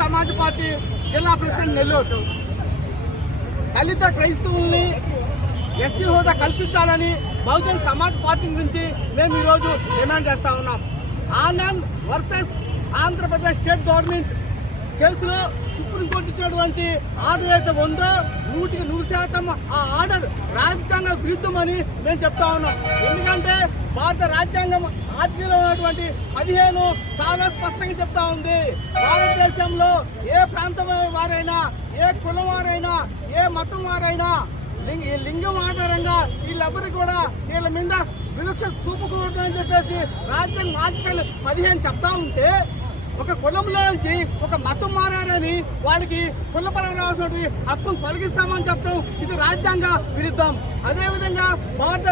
Samaj party జిల్లా president Nellore. దళిత క్రైస్తవుల్ని SC హోదా కల్పించాలని బహుజన్ సమాజ్ పార్టీ నుంచి మేము ఈరోజు డిమాండ్ చేస్తా ఉన్నాం. Anand versus Andhra Pradesh state government కేసులో సుప్రీంకోర్టు ఇచ్చినటువంటి ఆర్డర్ అయితే ఉందో 100% ఆ ఆర్డర్ రాజ్యాంగ విరుద్ధమని మేము చెప్తా ఉన్నాం. ఎందుకంటే భారత రాజ్యాంగం ఆర్టికల్లో ఉన్నటువంటి 15 చాలా స్పష్టంగా చెప్తా ఉంది. భారతదేశంలో ఏ ప్రాంతం వారైనా, ఏ కులం వారైనా, ఏ మతం వారైనా లింగం ఆధారంగా వీళ్ళెవరు కూడా వీళ్ళ మీద వివక్ష చూపకూడదు అని చెప్పేసి రాజ్యాంగం ఆర్టికల్ 15 చెప్తా ఉంటే, ఒక కులంలో నుంచి ఒక మతం మారని వాళ్ళకి కులపరంగా రావాల్సిన హక్కును తొలగిస్తామని చెప్పడం ఇది రాజ్యాంగ విరుద్ధం. అదేవిధంగా భారత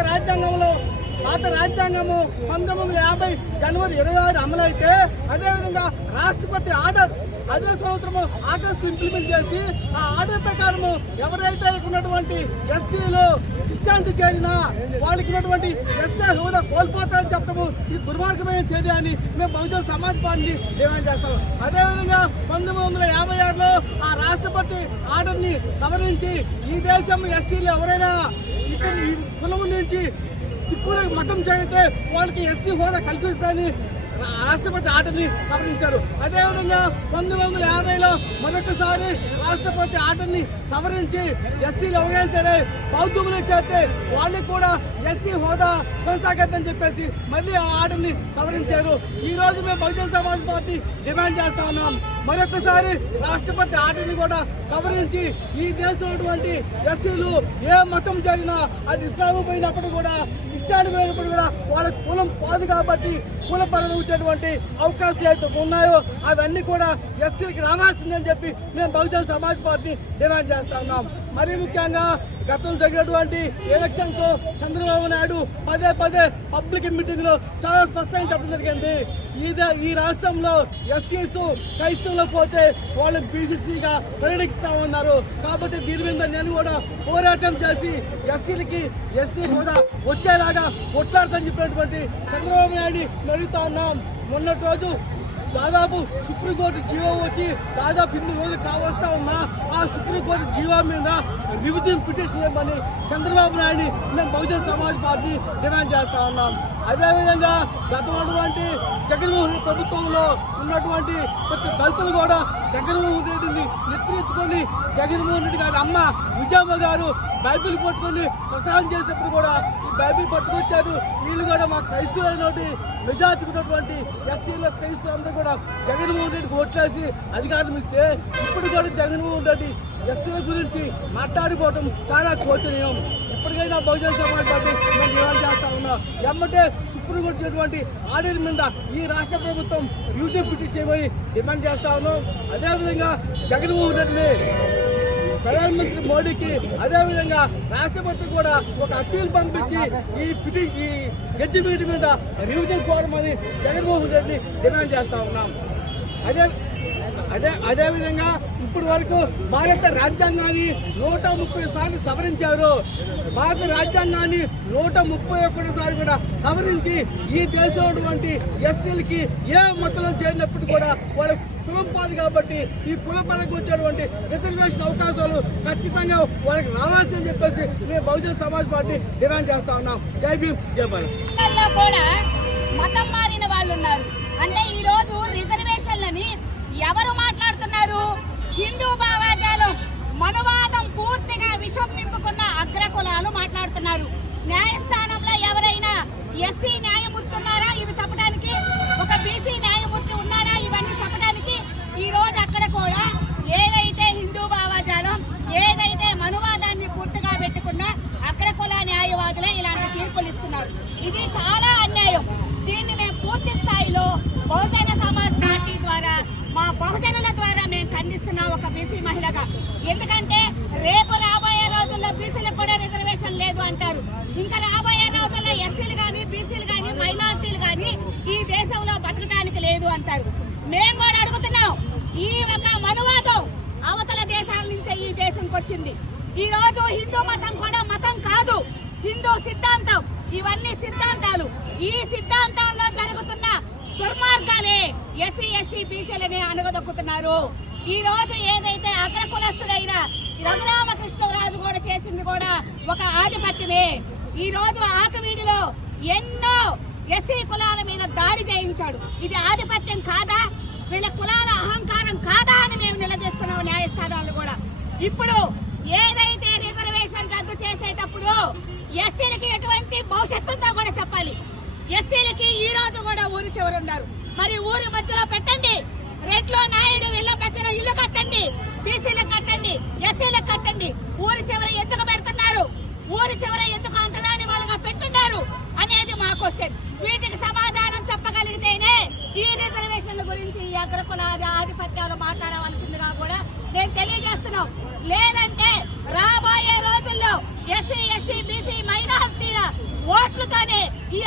రాజ్యాంగము 1950 జనవరి 26 అమలైతే, అదేవిధంగా రాష్ట్రపతి ఆర్డర్ అదే సంవత్సరం ఆగస్టు ఇంప్లిమెంట్ చేసి ఆ ఆర్డర్ ప్రకారము ఎవరైతే ఉన్నటువంటి ఎస్సీలు డిస్టాంట్ చేరినా వాళ్ళకి ఉన్నటువంటి ఎస్సీ హోదా కోల్పోతారని చెప్పడము ఈ దుర్మార్గమైన చర్య అని మేము బహుజన్ సమాజ్ పార్టీని డిమాండ్ చేస్తాం. అదేవిధంగా 1956లో ఆ రాష్ట్రపతి ఆర్డర్ని సవరించి ఈ దేశంలో ఎస్సీలు ఎవరైనా ఇక్కడ కులం నుంచి సిక్కులకు మతం చేరితే వాళ్ళకి ఎస్సీ హోదా కల్పిస్తారని రాష్ట్రపతి ఆర్డర్ని సవరించారు. అదేవిధంగా 1950లో మరొకసారి రాష్ట్రపతి ఆర్డర్ని సవరించి ఎస్సీలు ఎవరైనా సరే బౌద్ధులు చేస్తే వాళ్ళకి కూడా ఎస్సీ హోదా కొనసాగద్దని చెప్పేసి మళ్ళీ ఆ ఆర్డర్ని సవరించారు. ఈ రోజు మేము బహుజన్ సమాజ్ పార్టీ డిమాండ్ చేస్తా ఉన్నాం, మరొకసారి రాష్ట్రపతి ఆర్డర్ని కూడా సవరించి ఈ దేశంలో ఎస్సీలు ఏ మతం జరిగినా అది ఇస్లాం పోయినప్పుడు కూడా ఇష్టాలు పోయినప్పుడు కూడా వాళ్ళ కులం పోదు కాబట్టి కులపరంగా వచ్చేటువంటి అవకాశాలు అయితే ఉన్నాయో అవన్నీ కూడా ఎస్సీలకి రావాల్సిందని చెప్పి మేము బహుజన్ సమాజ్ పార్టీ డిమాండ్ చేస్తా ఉన్నాం. మరీ ముఖ్యంగా గతంలో జరిగినటువంటి ఎలక్షన్తో చంద్రబాబు నాయుడు పదే పబ్లిక్ మీటింగ్ లో చాలా స్పష్టంగా చెప్పడం జరిగింది. ఈ రాష్ట్రంలో ఎస్సీస్ క్రైస్తవులు పోతే వాళ్ళు బీసీసీగా పరిగణిస్తా ఉన్నారు. కాబట్టి దీని మీద నేను కూడా పోరాటం చేసి ఎస్సీలకి ఎస్సీ హోదా వచ్చేలాగా కొట్లాడతాని చెప్పినటువంటి చంద్రబాబు నాయుడు అడుగుతా ఉన్నాం. మొన్నటి రోజు దాదాపు సుప్రీంకోర్టు జీవో వచ్చి దాదాపు 8 రోజులు కావస్తా ఉన్నా ఆ సుప్రీంకోర్టు జీవో మీద రివిజన్ పిటిషన్ ఇవ్వమని చంద్రబాబు నాయుడిని మేము బహుజన్ సమాజ్ పార్టీ డిమాండ్ చేస్తా ఉన్నాం. అదేవిధంగా గతంలో జగన్మోహన్ రెడ్డి ప్రభుత్వంలో ఉన్నటువంటి ప్రతి దళితులు కూడా జగన్మోహన్ రెడ్డిని నెత్తినెత్తుకొని జగన్మోహన్ రెడ్డి గారి అమ్మ విజయమ్మ గారు బైబిల్ పట్టుకొని ప్రచారం చేసినప్పుడు కూడా ఈ బైబిల్ పట్టుకొచ్చారు. వీళ్ళు కూడా మా క్రైస్తవులైనటువంటి మెజార్టీ ఉన్నటువంటి ఎస్సీల క్రైస్తవులు అందరూ కూడా జగన్మోహన్ రెడ్డికి ఓట్లేసి అధికారం ఇస్తే ఇప్పుడు కూడా జగన్మోహన్ రెడ్డి ఎస్సీల గురించి మాట్లాడిపోవడం చాలా శోచనీయం. ఇప్పటికైనా బహుజన్ సమాజ్ పార్టీ మేము డిమాండ్ చేస్తా ఉన్నాం. ఎమ్మటే సుప్రీంకోర్టు ఆర్డర్ మీద ఈ రాష్ట్ర ప్రభుత్వం రివ్యూ పిటిషన్ చేయమని డిమాండ్ చేస్తా ఉన్నాం. అదేవిధంగా జగన్మోహన్ రెడ్డిని ప్రధానమంత్రి మోడీకి అదేవిధంగా రాష్ట్రపతి కూడా ఒక అప్పీల్ పంపించి ఈ జడ్జిమెంట్ మీద రివిజన్ కోరమని జగన్మోహన్ రెడ్డిని డిమాండ్ చేస్తా ఉన్నాం. అదేవిధంగా ఇప్పటి వరకు భారత రాజ్యాంగాన్ని 130 సార్లు సవరించారు. భారత రాజ్యాంగాన్ని 131 సార్లు కూడా సవరించి ఈ దేశంలో ఎస్సీలకి ఏ మతంలో చేరినప్పుడు కూడా వాళ్ళ కులం పాదు కాబట్టి ఈ కుల పరంగా వచ్చేటువంటి రిజర్వేషన్ అవకాశాలు ఖచ్చితంగా వాళ్ళకి రావాల్సిందని చెప్పేసి మేము బహుజన సమాజ్ పార్టీ డిమాండ్ చేస్తా ఉన్నాం. జై భీమ్, జై భారత్. కూడా మతం మారిన వాళ్ళు ఉన్నారు. అంటే ఈ రోజు రిజర్వేషన్లని ఎవరు మాట్లాడుతున్నారు? హిందూ భావజాలం మనువాదం పూర్తిగా విషం నింపుకున్న అగ్రకులాలు మాట్లాడుతున్నారు. న్యాయస్థానంలో ఎవరైనా ఎస్సీ న్యాయమూర్తి ఉన్నారా ఇవి చెప్పడానికి? ఒక బీసీ న్యాయమూర్తి ఉన్నారా ఇవన్నీ చెప్పడానికి? ఈ రోజు అక్కడ కూడా ఏదైతే హిందూ భావజాలం ఏదైతే మనువాదాన్ని పూర్తిగా పెట్టుకున్న అగ్రకుల న్యాయవాదులే ఇలాంటి తీర్పులు ఇస్తున్నారు. ఇది చాలా అన్యాయం. దీన్ని మేము పూర్తి స్థాయిలో బహుజన సమాజ్ పార్టీ ద్వారా మా బహుజనుల ద్వారా మేము ఖండిస్తున్నాం ఒక బీసీ మహిళగా. ఎందుకంటే రేపు రాబోయే రోజుల్లో బీసీలకు కూడా రిజర్వేషన్ లేదు అంటారు. ఇంకా రాబోయే రోజుల్లో ఎస్సీలు కానీ బీసీలు కానీ మైనార్టీలు కానీ ఈ దేశంలో బతకడానికి లేదు అంటారు. మేము కూడా అడుగుతున్నాం, ఈ ఒక మనువాదం అవతల దేశాల నుంచే ఈ దేశంకి వచ్చింది. ఈ రోజు హిందూ మతం కూడా మతం కాదు, హిందూ సిద్ధాంతం. ఇవన్నీ సిద్ధాంతాలు. ఈ సిద్ధాంతాల్లో జరుగుతున్న దుర్మార్గాలే ఎస్సీ ఎస్టీ బీసీలని అణగదొక్కుతున్నారు. ఈ రోజు ఏదైతే అగ్రకులస్తుడైన రఘురామకృష్ణరాజు కూడా చేసింది కూడా ఒక ఆధిపత్యమే. ఈ రోజు ఆకవీడిలో ఎన్నో ఎస్సీ కులాల మీద దాడి చేయించాడు. ఇది ఆధిపత్యం కాదా? వీళ్ళ కులాల అహంకారం కాదా అని మేము నిలదీస్తున్నాం న్యాయస్థానాలు కూడా. ఇప్పుడు ఏదైతే రిజర్వేషన్ రద్దు చేసేటప్పుడు ఎస్సీలకి ఎటువంటి భవిష్యత్తు ఉందో కూడా చెప్పాలి. ఎస్సీలకి ఈ రోజు కూడా ఊరి చివరు ఉన్నారు. మరి ఊరి మధ్యలో పెట్టండి. రెడ్లో నాయుడు వీళ్ళ మధ్యలో ఇల్లు కట్టండి, బీసీలకు కట్టండి, ఎస్సీలకు కట్టండి. ఊరి చివర ఎందుకు పెడుతున్నారు? ఊరి చివర ఎందుకు అంటరాని వాళ్ళగా పెట్టున్నారు అనేది మా క్వశ్చన్. వీటికి సమాధానం చెప్పగలిగితేనే ఈ రిజర్వేషన్ల గురించి ఈ అగ్రకుల ఆధిపత్యాలు మాట్లాడవలసిందిగా కూడా నేను తెలియజేస్తున్నాం. లేదంటే రాబోయే రోజుల్లో ఎస్సీ ఎస్టీ బీసీ మైనారిటీల ఓట్లతోనే ఈ